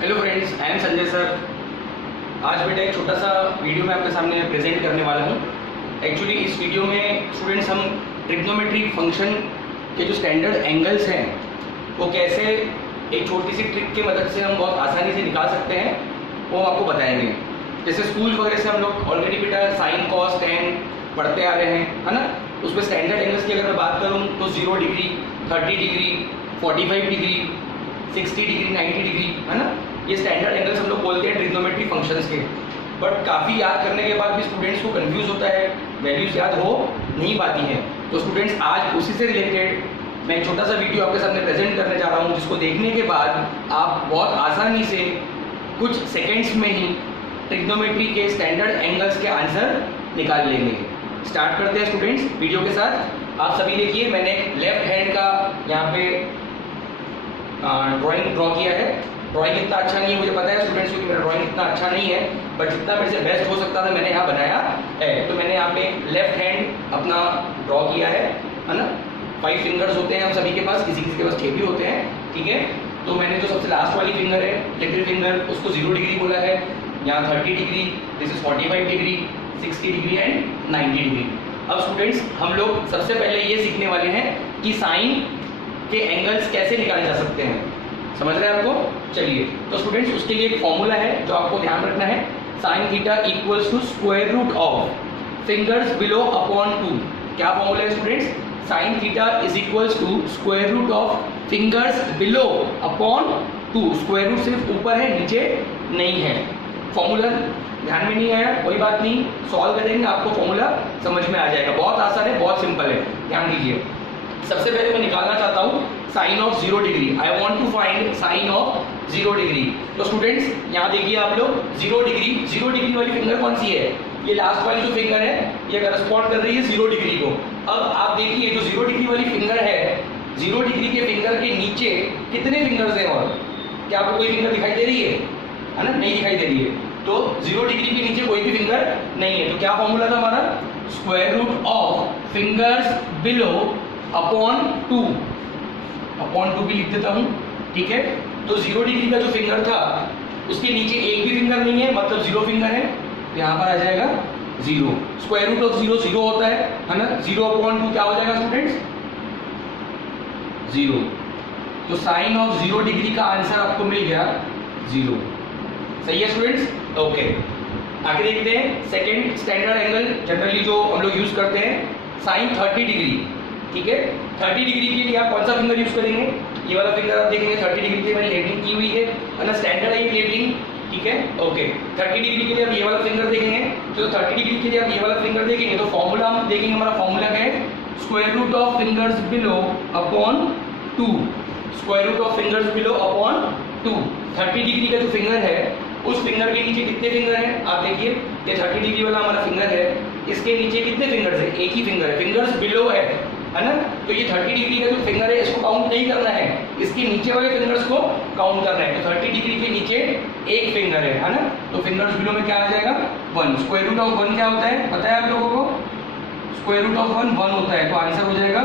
Hello friends, I am Sanjay sir. आज बेटा एक छोटा सा वीडियो मैं आपके सामने प्रेजेंट करने वाला हूँ। एक्चुअली इस वीडियो में स्टूडेंट्स हम ट्रिग्नोमेट्री फंक्शन के जो स्टैंडर्ड एंगल्स हैं वो कैसे एक छोटी सी ट्रिक की मदद से हम बहुत आसानी से निकाल सकते हैं वो आपको बताएंगे। जैसे स्कूल वगैरह से हम लोग ऑलरेडी बेटा साइन कॉस टेन पढ़ते आ रहे हैं, है ना। उसमें स्टैंडर्ड एंगल्स की अगर मैं बात करूँ तो 0 degree, 30 degree, 45 degree, 60 degree, 90 degree, है ना। ये स्टैंडर्ड एंगल्स हम लोग बोलते हैं ट्रिग्नोमेट्री फंक्शंस के। बट काफ़ी याद करने के बाद भी स्टूडेंट्स को कंफ्यूज होता है, वैल्यूज याद हो नहीं पाती हैं। तो स्टूडेंट्स आज उसी से रिलेटेड मैं एक छोटा सा वीडियो आपके सामने प्रेजेंट करने जा रहा हूँ, जिसको देखने के बाद आप बहुत आसानी से कुछ सेकेंड्स में ही ट्रिग्नोमेट्री के स्टैंडर्ड एंगल्स के आंसर निकाल लेंगे। स्टार्ट करते हैं स्टूडेंट्स वीडियो के साथ। आप सभी देखिए, मैंने एक लेफ्ट हैंड का यहाँ पे ड्राइंग ड्रॉ किया है। ड्राइंग इतना अच्छा नहीं है, मुझे पता है स्टूडेंट्स को कि मेरा ड्राइंग इतना अच्छा नहीं है, बट जितना मेरे से बेस्ट हो सकता था मैंने यहाँ बनाया है। तो मैंने यहाँ पे एक लेफ्ट हैंड अपना ड्रॉ किया है ना। 5 फिंगर्स होते हैं हम सभी के पास, किसी किसी के पास 6 भी होते हैं, ठीक है। तो मैंने जो सबसे लास्ट वाली फिंगर है, लिटिल फिंगर, उसको 0 डिग्री बोला है। यहाँ 30 degree, this is 45 degree, 60 degree and 90 degree. अब स्टूडेंट्स हम लोग सबसे पहले ये सीखने वाले हैं कि साइन के एंगल्स कैसे निकाले जा सकते हैं। समझ रहे हैं आपको? चलिए, तो स्टूडेंट्स उसके लिए एक फॉर्मूला है जो आपको ध्यान रखना है। Sine theta equals to square root of fingers below upon 2। क्या फॉर्मूला है students? Sine theta is equals to square root of fingers below upon 2। Square root सिर्फ ऊपर है, नीचे नहीं है। फॉर्मूला ध्यान में नहीं आया, कोई बात नहीं, सॉल्व करेंगे, आपको फॉर्मूला समझ में आ जाएगा। बहुत आसान है, बहुत सिंपल है, ध्यान दीजिए। सबसे पहले मैं निकालना चाहता हूँ sine of 0 degree. I want to find sine of 0 degree. तो स्टूडेंट्स यहाँ देखिए आप लोग, 0 डिग्री वाली फिंगर कौन सी है? ये लास्ट वाली जो फिंगर है ये करस्पॉन्ड कर रही है 0 डिग्री को। अब आप देखिए जो 0 डिग्री वाली फिंगर है, 0 डिग्री के फिंगर के नीचे कितने फिंगर्स हैं? और क्या आपको कोई फिंगर दिखाई दे रही है ना? नहीं दिखाई दे रही है। तो 0 डिग्री के नीचे कोई भी फिंगर नहीं है। तो क्या फॉर्मूला था हमारा? Square root of fingers below upon 2 भी लिख देता हूं, ठीक है। तो 0 डिग्री का जो फिंगर था उसके नीचे एक भी फिंगर नहीं है, मतलब 0 फिंगर है। यहां पर आ जाएगा 0। स्क्वायर रूट ऑफ 0 0 होता है ना। 0 अपॉन 2 क्या हो जाएगा स्टूडेंट्स? 0। तो साइन ऑफ 0 डिग्री का आंसर आपको मिल गया 0। सही है स्टूडेंट्स? ओके, आगे देखते हैं सेकेंड स्टैंडर्ड एंगल जनरली जो हम लोग यूज करते हैं, साइन 30 डिग्री, ठीक है। 30 डिग्री के लिए आप कौन सा फिंगर यूज करेंगे? ये वाला फिंगर आप देखेंगे 30 डिग्री के मैंने लेबलिंग की हुई है ना, स्टैंडर्ड है ये लेबलिंग, ठीक है। ओके, 30 डिग्री के लिए आप ये वाला फिंगर देखेंगे। तो 30 डिग्री के लिए आप ये वाला फिंगर देखेंगे तो फॉर्मूला हम देखेंगे, हमारा फॉर्मूला क्या है? Square root of fingers below upon 2। Square root of fingers below upon 2। 30 degree का जो फिंगर है उस फिंगर के नीचे कितने फिंगर हैं? आप देखिए, ये 30 डिग्री वाला हमारा फिंगर है, इसके नीचे कितने फिंगर्स है? एक ही फिंगर है, फिंगर्स बिलो है ना। तो ये 30 डिग्री का जो फिंगर है इसको काउंट नहीं करना है, इसके नीचे वाले फिंगर्स को काउंट करना है। तो 30 डिग्री के नीचे एक फिंगर है ना। तो फिंगर्स बिलो में क्या आ जाएगा? 1। स्क्वायर रूट ऑफ 1 क्या होता है पता है आप लोगों को? स्क्वायर रूट ऑफ 1 होता है। तो आंसर हो जाएगा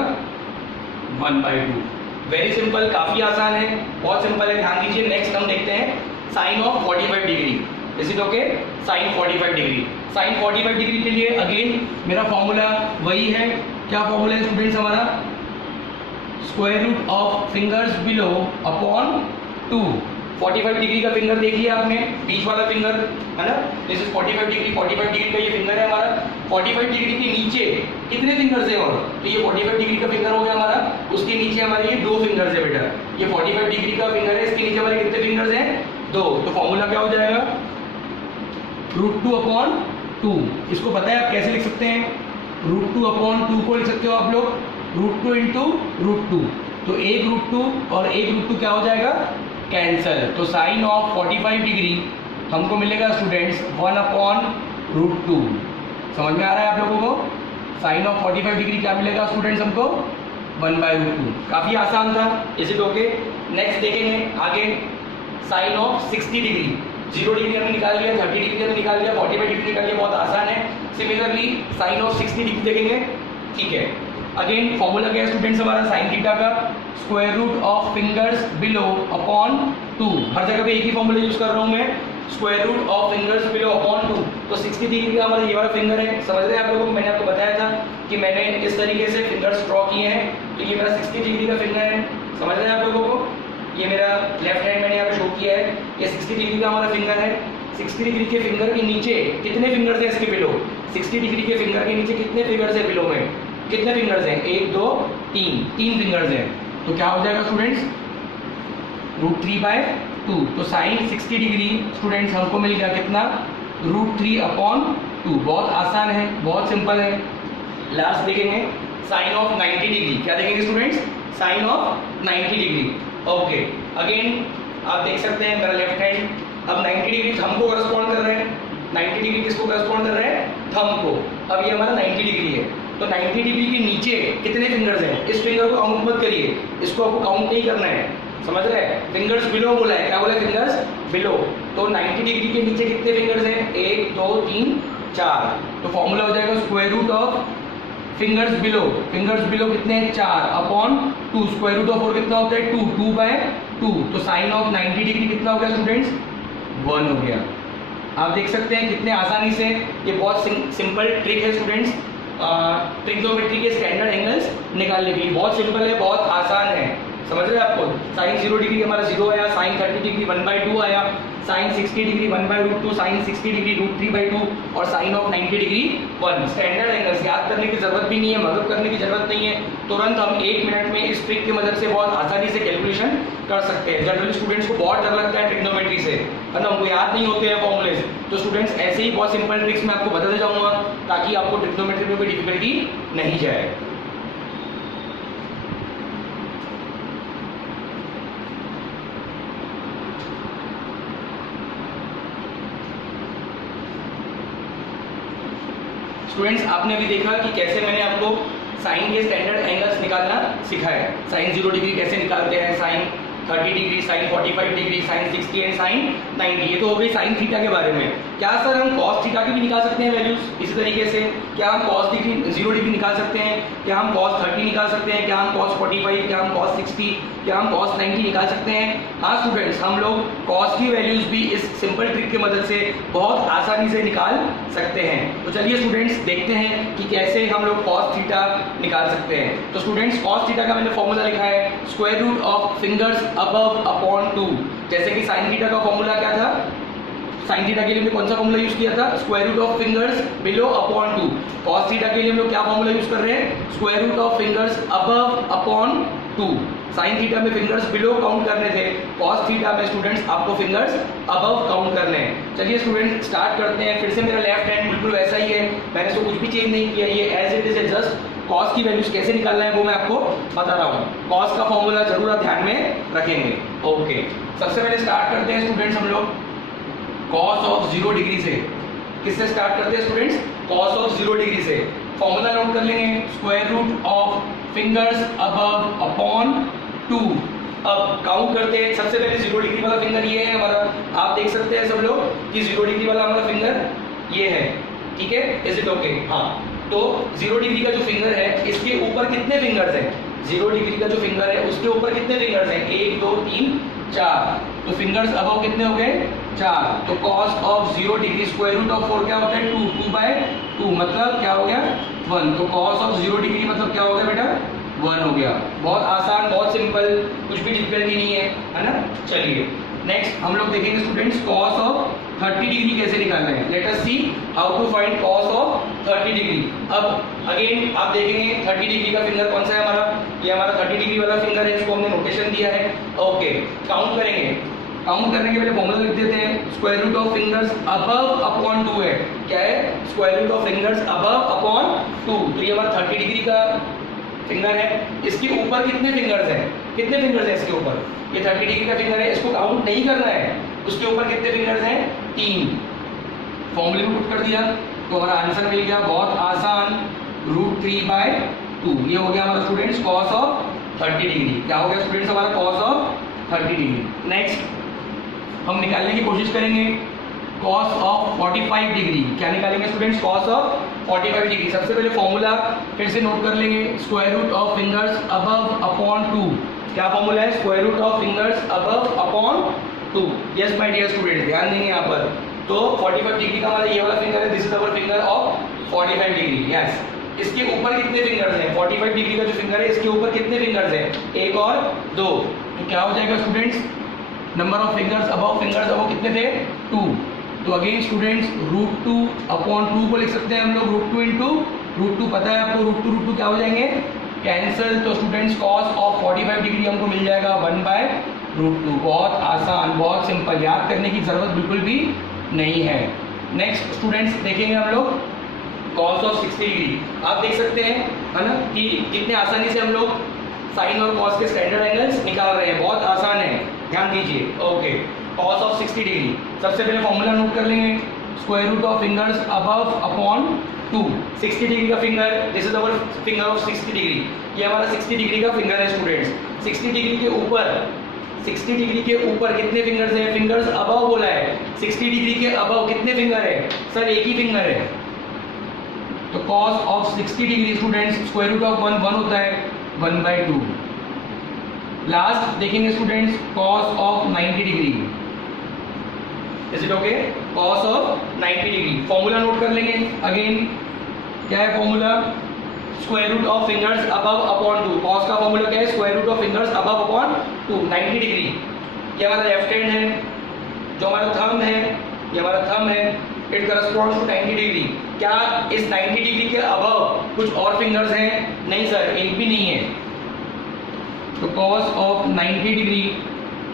1/2। वेरी सिंपल, काफी आसान है, बहुत सिंपल है, ध्यान दीजिए। नेक्स्ट हम देखते हैं sine of 45 degree. Is it okay? Sine 45 degree. Sine 45 degree के लिए अगेन मेरा फॉर्मूला वही है। क्या फॉर्मूला है स्टूडेंट्स हमारा? Square root of fingers below upon 2। 45 degree का फिंगर देखिए आपने, बीच वाला फिंगर है ना। This is 45 degree. 45 डिग्री का ये फिंगर है हमारा। 45 डिग्री के नीचे कितने फिंगर्स हैं? और तो ये 45 डिग्री का फिंगर हो गया हमारा, उसके नीचे हमारे ये 2 फिंगर्स है बेटा। ये 45 डिग्री का फिंगर है, इसके नीचे हमारे कितने फिंगर्स हैं? 2। तो फॉर्मूला क्या हो जाएगा? √2 अपॉन 2। इसको पता है आप कैसे लिख सकते हैं? √2 अपॉन 2 को लिख सकते हो आप लोग √2 इंटू √2। तो एक √2 और एक √2 क्या हो जाएगा? कैंसल। तो साइन ऑफ 45 डिग्री हमको मिलेगा स्टूडेंट्स 1 अपॉन √2। समझ में आ रहा है आप लोगों को? साइन ऑफ 45 डिग्री क्या मिलेगा स्टूडेंट्स हमको? 1/√2। काफी आसान था। Is it okay? नेक्स्ट देखेंगे आगे साइन ऑफ 60 डिग्री। 0 डिग्री हमने निकाल लिया, 30 डिग्री हमने निकाल लिया, 45 डिग्री निकाल लिया, बहुत आसान है। सिमिलरली साइन ऑफ 60 डिग्री देखेंगे, ठीक है। अगेन फॉर्मूला क्या है स्टूडेंट्स हमारा? साइन थीटा का square root of fingers below upon 2, हर जगह पे एक ही फॉर्मूला यूज कर रहा हूँ मैं, square root of fingers below upon 2। तो 60 डिग्री का हमारा ये वाला फिंगर है, समझ रहे हैं आप लोगों को। मैंने आपको बताया था कि मैंने इस तरीके से फिंगर्स ड्रॉ किए हैं, तो ये मेरा 60 डिग्री का फिंगर है, समझ रहे हैं आप लोगों को। ये मेरा लेफ्ट हैंड मैंने यहाँ पे शो किया है, ये 60 डिग्री का हमारा फिंगर है। 60 डिग्री के फिंगर के नीचे कितने फिंगर्स हैं इसके बिलो? 60 डिग्री के फिंगर के नीचे कितने फिंगर्स हैं बिलो में? कितने फिंगर्स हैं? 1 2 3, 3 फिंगर्स हैं। तो क्या हो जाएगा स्टूडेंट्स? √3/2। तो साइन 60 डिग्री स्टूडेंट्स हमको मिल गया कितना? √3/2। बहुत आसान है, बहुत सिंपल है। लास्ट देखेंगे साइन ऑफ 90 डिग्री। क्या देखेंगे students? Sine of 90 degree. Okay, again आप देख सकते हैं मेरा लेफ्ट हैंड अब 90 डिग्री थंब को करस्पॉन्ड कर रहे हैं। 90 डिग्री किसको करस्पॉन्ड कर रहे हैं? थंब को। अब ये हमारा 90 डिग्री है, तो 90 डिग्री के नीचे कितने फिंगर्स हैं? इस फिंगर को काउंट मत करिए, इसको आपको काउंट नहीं करना है, समझ रहे हैं। फिंगर्स बिलो बोला है, क्या बोला है? Fingers below. तो 90 डिग्री के नीचे कितने फिंगर्स हैं? 1 2 3 4। तो फॉर्मूला हो जाएगा square root of fingers below. Fingers below कितने हैं? 4 अपॉन 2। स्क्वायर रूट ऑफ 4 कितना होता है? 2, 2/2। तो साइन ऑफ 90 डिग्री कितना हो गया स्टूडेंट्स? 1 हो गया। आप देख सकते हैं कितने आसानी से, ये बहुत सिंपल ट्रिक है स्टूडेंट्स, ट्रिग्नोमेट्री के स्टैंडर्ड एंगल्स निकालने के लिए। बहुत सिंपल है, बहुत आसान है, समझ रहे हैं आपको। साइन 0 डिग्री हमारा 0 आया, साइन 30 डिग्री 1/2 आया, साइन 60 डिग्री 1/√2, साइन 60 डिग्री √3/2 और sine of 90 degree 1। Standard angles याद करने की जरूरत भी नहीं है, मदद करने की जरूरत नहीं है, तुरंत हम 1 मिनट में इस ट्रिक की मदद से बहुत आसानी से कैलकुलेशन कर सकते हैं। जनरली स्टूडेंट्स को बहुत डर लगता है ट्रिग्नोमेट्री से, है ना, उनको याद नहीं होते हैं फॉर्मूलेज। तो स्टूडेंट्स ऐसे ही बहुत सिंपल ट्रिक्स मैं आपको बताते जाऊंगा ताकि आपको ट्रिग्नोमेट्री में कोई डिफिकल्टी नहीं जाए। स्टूडेंट्स आपने अभी देखा कि कैसे मैंने आपको साइन के स्टैंडर्ड एंगल्स निकालना सिखाया। साइन 0 डिग्री कैसे निकालते हैं, sine 30 degree, sine 45 degree, sine 60 and sine 90। ये तो हो गई साइन थीटा के बारे में। क्या सर हम कॉस थीटा की भी निकाल सकते हैं वैल्यूज इसी तरीके से? क्या हम कॉस 0 डिग्री निकाल सकते हैं? क्या हम कॉस 30 निकाल सकते हैं? क्या हम कॉस 45, क्या हम कॉस 60, क्या हम कॉस 90 निकाल सकते हैं? हाँ स्टूडेंट्स, हम लोग कॉस की वैल्यूज भी इस सिंपल ट्रिक की मदद से बहुत आसानी से निकाल सकते हैं। तो चलिए स्टूडेंट्स देखते हैं कि कैसे हम लोग कॉस थीटा निकाल सकते हैं। तो स्टूडेंट्स कॉस थीटा का मैंने फॉर्मूला लिखा है square root of fingers above upon 2। जैसे कि साइन थीटा का फॉर्मूला क्या था? साइन थीटा के लिए हमने कौन सा फॉर्मूला यूज किया था? Square root of fingers below upon 2। Cos theta के लिए हम लोग क्या फॉर्मूला यूज कर रहे हैं? Square root of fingers above upon 2। Sine theta में फिंगर्स बिलो काउंट करने थे, कॉस थीटा में स्टूडेंट्स आपको फिंगर्स अबव काउंट करने हैं। चलिए स्टूडेंट्स स्टार्ट करते हैं। फिर से मेरा लेफ्ट हैंड बिल्कुल वैसा ही है, मैंने इसको कुछ भी चेंज नहीं किया, ये एज इट इज है। जस्ट कॉस की वैल्यूज कैसे निकालना है वो मैं आपको बता रहा हूँ। कॉस का फॉर्मूला जरूर आप ध्यान में रखेंगे। ओके, सबसे पहले स्टार्ट करते हैं स्टूडेंट्स हम लोग कॉस ऑफ 0 डिग्री से। किससे स्टार्ट करते हैं स्टूडेंट्स? कॉस ऑफ 0 डिग्री से। फॉर्मूला नोट कर लेंगे square root of fingers above upon 2। अब काउंट करते हैं। सबसे पहले 0 डिग्री वाला फिंगर ये है हमारा, आप देख सकते हैं सब लोग कि 0 डिग्री वाला हमारा फिंगर ये है, ठीक है? Is it okay? हाँ, तो 0 डिग्री का जो फिंगर है इसके ऊपर कितने फिंगर्स हैं? 0 डिग्री का जो फिंगर है उसके ऊपर कितने फिंगर्स हैं? 1 2 3 4। तो फिंगर्स अबव कितने हो गए? 4। तो cos of 0 degree square root of 4 क्या होता है? 2, 2/2 मतलब क्या हो गया? 1। तो कॉस ऑफ 0 डिग्री मतलब क्या हो गया बेटा? 1 हो गया। बहुत आसान, बहुत सिंपल, कुछ भी डिफिकल्टी नहीं है ना। चलिए नेक्स्ट हम लोग देखेंगे स्टूडेंट्स कॉस ऑफ 30 डिग्री कैसे निकालना है। Let us see how to find cos of 30 degree. अब अगेन आप देखेंगे 30 डिग्री का फिंगर कौन सा है हमारा? ये हमारा 30 डिग्री वाला फिंगर है, इसको हमने नोटेशन दिया है। ओके, काउंट करेंगे। काउंट करने के पहले फॉर्मूला लिख देते हैं square root of fingers above upon 2 है। क्या है? Square root of fingers above upon 2। तो ये हमारा 30 डिग्री का फिंगर है, इसके ऊपर कितने फिंगर्स हैं? कितने फिंगर्स हैं इसके ऊपर? ये 30 डिग्री का फिंगर है, इसको काउंट नहीं करना है। उसके ऊपर कितने फिंगर्स हैं? 3। फॉर्मूले में पुट कर दिया तो हमारा आंसर मिल गया, बहुत आसान, √3/2। ये हो गया हमारा स्टूडेंट्स कॉस ऑफ 30 डिग्री। क्या हो गया स्टूडेंट्स हमारा? Cos of 30 degree. नेक्स्ट हम निकालने की कोशिश करेंगे कॉस ऑफ 45 डिग्री। क्या निकालेंगे स्टूडेंट्स? Cos of 45 degree. सबसे पहले फॉर्मूला फिर से नोट कर लेंगे square root of fingers above upon 2। क्या फॉर्मूला है? Square root of fingers above upon 2। Yes my dear student, ध्यान देंगे यहाँ पर। तो 45 डिग्री का हमारा ये वाला फिंगर है, this is our finger of 45 degree. Yes, इसके ऊपर कितने फिंगर्स हैं? 45 डिग्री का जो फिंगर है इसके ऊपर कितने फिंगर्स हैं? 1 और 2। तो क्या हो जाएगा students? Number of fingers above कितने थे? 2। तो अगेन स्टूडेंट्स √2 अपॉन 2 को लिख सकते हैं हम लोग, √2 इंटू √2। पता है आपको √2 क्या हो जाएंगे? कैंसिल। तो स्टूडेंट्स कॉस ऑफ 45 डिग्री हमको मिल जाएगा 1/√2। बहुत आसान, बहुत सिंपल, याद करने की जरूरत बिल्कुल भी नहीं है। नेक्स्ट स्टूडेंट्स देखेंगे हम लोग कॉस ऑफ 60 डिग्री। आप देख सकते हैं है ना कि कितने आसानी से हम लोग साइन और कॉस के स्टैंडर्ड एंगल्स निकाल रहे हैं। बहुत आसान है, ध्यान दीजिए। ओके, कॉस ऑफ 60 डिग्री सबसे पहले फॉर्मूला नोट कर लेंगे, square root of fingers above upon 2। 60 degree का finger, this is our finger of 60 degree. ये हमारा 60 डिग्री का फिंगर है स्टूडेंट्स। 60 डिग्री के ऊपर, 60 डिग्री के ऊपर कितने फिंगर्स हैं? फिंगर्स अबव बोला है। 60 डिग्री के अबव कितने फिंगर है? सर एक ही फिंगर है। तो cos of 60 degree students square root of 1 होता है 1/2। लास्ट देखेंगे students cos of 90 degree. Is it okay? Cos of 90 degree formula note कर लेंगे। अगेन क्या है formula? Square root of fingers above upon 2। Cos का फॉर्मूला क्या है? Square root of fingers above upon 2। 90 degree ये हमारा लेफ्ट हैंड है, जो हमारा थंब है ये हमारा थंब है, इट करस्पॉन्ड्स टू 90 डिग्री। क्या इस 90 डिग्री के अबव कुछ और फिंगर्स हैं? नहीं सर, एक भी नहीं है। तो कॉस ऑफ 90 डिग्री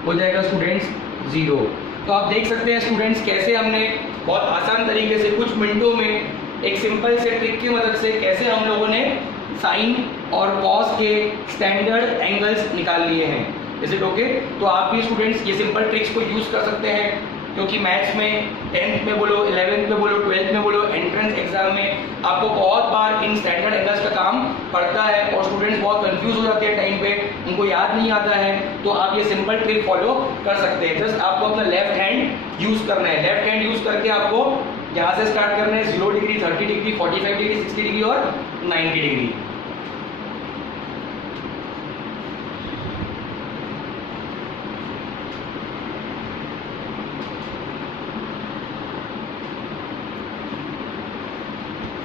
हो जाएगा स्टूडेंट्स 0। तो आप देख सकते हैं स्टूडेंट्स कैसे हमने बहुत आसान तरीके से कुछ मिनटों में एक सिंपल से ट्रिक की मदद से कैसे हम लोगों ने साइन और कॉस के स्टैंडर्ड एंगल्स निकाल लिए हैं। Is it okay? तो आप भी स्टूडेंट्स ये सिंपल ट्रिक्स को यूज़ कर सकते हैं, क्योंकि मैथ्स में 10th में बोलो, 11th में बोलो, 12th में बोलो, एंट्रेंस एग्जाम में आपको बहुत बार इन स्टैंडर्ड एंगल्स का काम पड़ता है और स्टूडेंट्स बहुत कंफ्यूज हो जाते हैं टाइम पे, उनको याद नहीं आता है। तो आप ये सिंपल ट्रिक फॉलो कर सकते हैं। जस्ट आपको अपना लेफ्ट हैंड यूज़ करना है। लेफ्ट हैंड यूज़ करके आपको यहाँ से स्टार्ट करना है 0 डिग्री, 30 डिग्री, 45 डिग्री, 60 डिग्री और 90 डिग्री।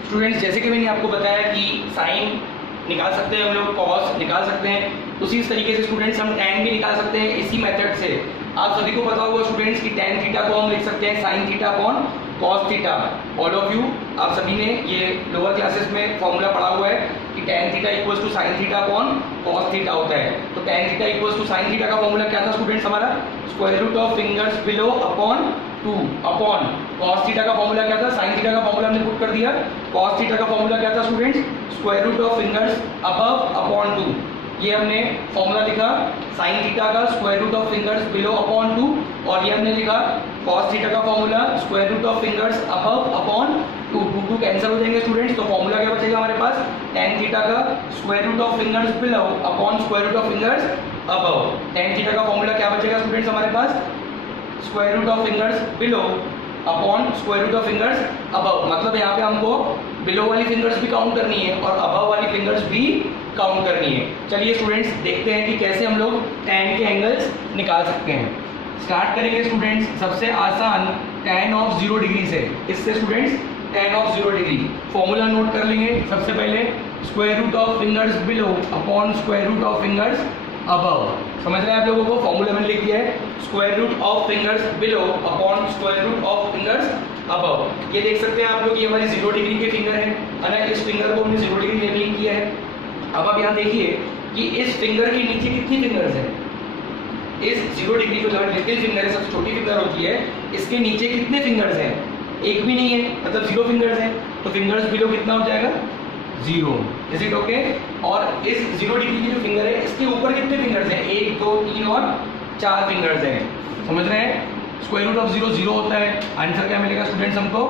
स्टूडेंट्स जैसे कि मैंने आपको बताया कि साइन निकाल सकते हैं हम लोग, कॉस निकाल सकते हैं, उसी तरीके से स्टूडेंट्स हम टैन भी निकाल सकते हैं इसी मेथड से। आप सभी को पता होगा स्टूडेंट्स कि टैन थीटा को हम लिख सकते हैं sign theta upon cos theta. All of you, आप सभी ने ये लोअर क्लासेस में फॉर्मूला पढ़ा हुआ है कि tan theta equals to sine theta upon cos theta होता है। तो tan theta equals to sine theta का फॉर्मूला क्या था स्टूडेंट्स? हमारा square root of fingers below upon 2 upon cos theta का फॉर्मूला क्या था? साइन थीटा का फॉर्मूला हमने पुट कर दिया। कॉस थीटा का फॉर्मूला क्या था students? Square root of fingers above upon 2। ये हमने फॉर्मूला लिखा साइन थीटा का square root of fingers below upon 2, और ये हमने लिखा कॉस थीटा का formula square root of fingers above upon 2। 2 cancel हो जाएंगे स्टूडेंट्स, तो फॉर्मूला क्या बचेगा हमारे पास? tan थीटा का square root of fingers below upon square root of fingers above. tan theta का फॉर्मूला क्या बचेगा स्टूडेंट्स हमारे पास? Square root of fingers below upon square root of fingers above. मतलब यहाँ पे हमको बिलो वाली फिंगर्स भी काउंट करनी है और अबव वाली फिंगर्स भी काउंट करनी है। चलिए स्टूडेंट्स देखते हैं कि कैसे हम लोग tan के एंगल्स निकाल सकते हैं। स्टार्ट करेंगे स्टूडेंट्स सबसे आसान tan ऑफ 0 डिग्री से। इससे students tan of 0 degree formula note कर लेंगे। सबसे पहले square root of fingers below upon square root of fingers above. समझ रहे हैं आप लोगों को? फॉर्मूला मैंने लिख दिया है square root of fingers below upon square root of fingers above. ये देख सकते हैं आप लोग, ये हमारे 0 डिग्री के फिंगर है ना। इस फिंगर को हमने 0 डिग्री लेबलिंग किया है। अब आप यहाँ देखिए कि इस फिंगर के नीचे कितनी फिंगर्स हैं? इस 0 डिग्री जो लिटिल फिंगर है, सबसे छोटी फिंगर होती है, इसके नीचे कितने फिंगर्स हैं? एक भी नहीं है, मतलब 0 फिंगर्स हैं। तो फिंगर्स बिलो कितना हो जाएगा? 0। Is it okay? और इस 0 डिग्री की जो फिंगर है इसके ऊपर कितने फिंगर्स हैं? 1 2 3 और 4 फिंगर्स हैं। समझ रहे हैं? स्क्वायर रूट ऑफ 0 0 होता है। आंसर क्या मिलेगा स्टूडेंट्स हमको?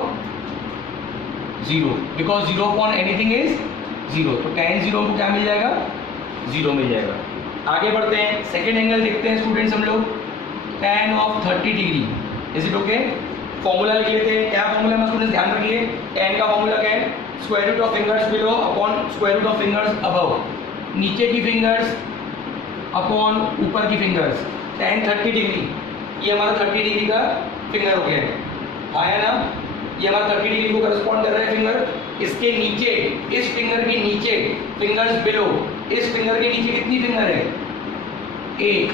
0, बिकॉज 0 अपॉन एनीथिंग इज 0। तो tan 0 को क्या मिल जाएगा? 0 मिल जाएगा। आगे बढ़ते हैं, सेकेंड एंगल देखते हैं स्टूडेंट्स हम लोग, tan of 30 degree. Is it okay? Formula लिख लेते हैं। क्या फॉर्मूला है स्टूडेंट्स? ध्यान रखिए, tan का फॉर्मूला क्या है? Square root of fingers below upon square root of fingers above. नीचे की फिंगर्स अपॉन ऊपर की फिंगर्स, tan 30 डिग्री, ये हमारा 30 डिग्री का फिंगर हो गया है, आया ना, ये हमारा 30 डिग्री को करस्पॉन्ड कर रहा है फिंगर। इसके नीचे, इस फिंगर के नीचे, फिंगर्स बिलो, इस फिंगर के नीचे कितनी फिंगर है, एक,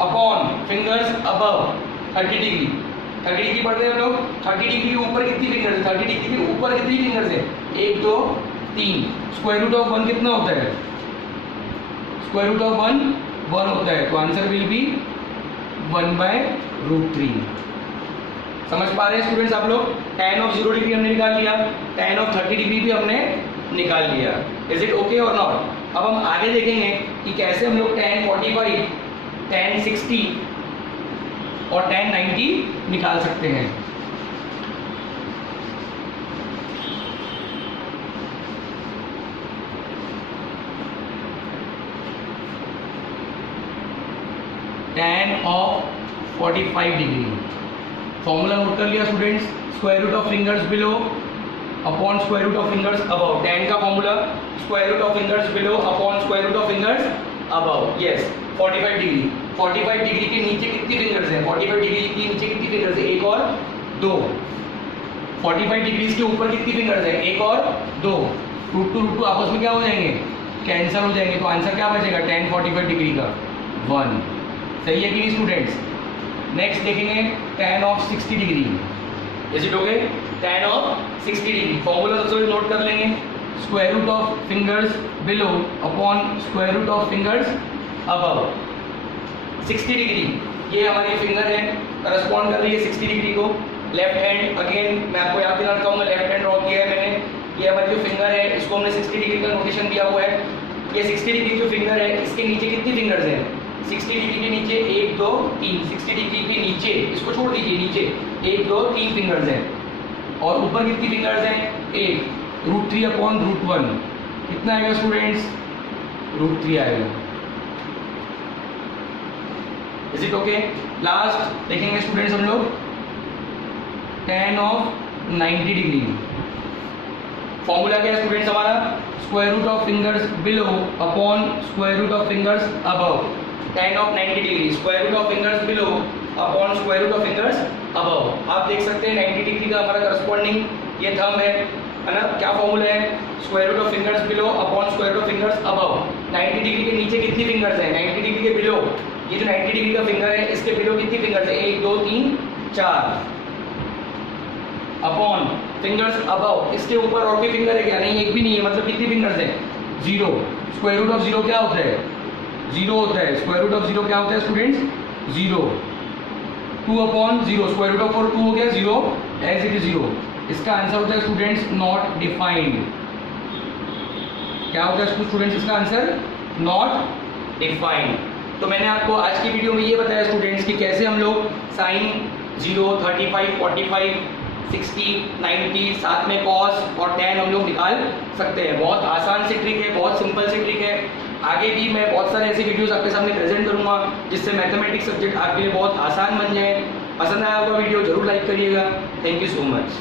upon fingers above 30 degree, 30 degree पढ़ रहे हैं हम लोग, 30 डिग्री के ऊपर कितनी फिंगर्स है, 30 डिग्री के ऊपर कितनी फिंगर्स है, 1 2 3, स्क्वायर रूट ऑफ 1 कितना होता है, स्क्वायर रूट ऑफ 1 1 होता है, तो आंसर विल बी 1/√3। समझ पा रहे हैं स्टूडेंट्स आप लोग? tan ऑफ 0 डिग्री हमने निकाल लिया, tan ऑफ 30 डिग्री भी हमने निकाल लिया। इज इट ओके और नॉट? अब हम आगे देखेंगे कि कैसे हम लोग tan 45, tan 60 और tan 90 निकाल सकते हैं। tan of 45 degree, formula note कर लिया students, square root of fingers below upon square root of fingers above, tan का formula square root of fingers below upon square root of fingers above. Yes, 45 degree, 45 degree के नीचे कितनी fingers हैं, 45 degree के नीचे कितनी फिंगर्स है, एक और दो, 45 डिग्रीज के ऊपर कितनी फिंगर्स है, एक और दो, रूट टू आपस में क्या हो जाएंगे, कैंसिल हो जाएंगे, तो आंसर क्या बचेगा tan 45 डिग्री का 1। सही है कि नहीं स्टूडेंट्स? नेक्स्ट देखेंगे tan of 60 degree, is it okay? tan of 60 degree, formula सबसे पहले नोट कर लेंगे, square root of fingers below upon square root of fingers above. 60 degree, ये हमारी फिंगर है, करस्पॉन्ड कर रही है 60 डिग्री को, लेफ्ट हैंड, अगेन मैं आपको याद दिलाना चाहूँगा, लेफ्ट हैंड ड्रॉ किया है मैंने, ये हमारी जो फिंगर है इसको हमने 60 डिग्री का नोटेशन दिया हुआ है। ये 60 डिग्री जो फिंगर है इसके नीचे कितनी फिंगर्स हैं, 60 डिग्री के नीचे 1 2 3, 60 डिग्री के नीचे, इसको छोड़ दीजिए, नीचे 1 2 3 फिंगर्स हैं, और ऊपर कितनी फिंगर्स हैं, 1, √3 अपॉन √1, कितना आएगा स्टूडेंट्स, √3 आएगा। Is it okay? लास्ट देखेंगे स्टूडेंट्स हम लोग tan ऑफ 90 डिग्री, फॉर्मूला क्या है स्टूडेंट्स हमारा, square root of fingers below upon square root of fingers above. tan of 90 degree, square root of fingers below upon square root of fingers above. आप देख सकते हैं 90 degree का हमारा corresponding ये थंब है ना, क्या फॉर्मूला है, square root of fingers below upon square root of fingers above. 90 degree के नीचे कितनी फिंगर्स हैं, 90 डिग्री के बिलो, ये जो 90 डिग्री का फिंगर है इसके बिलो कितनी फिंगर्स है, 1 2 3 4, अपॉन फिंगर्स अबव, इसके ऊपर और कोई फिंगर है क्या, नहीं, एक भी नहीं है, मतलब कितनी फिंगर्स है, 0। स्क्वायर रूट ऑफ 0 क्या होता है, 0 होता है, स्क्वायर रूट ऑफ 0 क्या होता है students, 0। 2 upon 0, square root of 4 2 हो गया, 0 एज इट इज 0। इसका आंसर होता है स्टूडेंट्स नॉट डिफाइंड। क्या होता है स्टूडेंट्स इसका आंसर, नॉट डिफाइंड। तो मैंने आपको आज की वीडियो में ये बताया स्टूडेंट्स कि कैसे हम लोग साइन 0 35 45 60 90 साथ में कॉस और tan हम लोग निकाल सकते हैं। बहुत आसान सी ट्रिक है, बहुत सिंपल सी ट्रिक है। आगे भी मैं बहुत सारे ऐसे वीडियोस आपके सामने प्रेजेंट करूंगा जिससे मैथमेटिक्स सब्जेक्ट आपके लिए बहुत आसान बन जाए। पसंद आया होगा वीडियो, जरूर लाइक करिएगा। Thank you so much.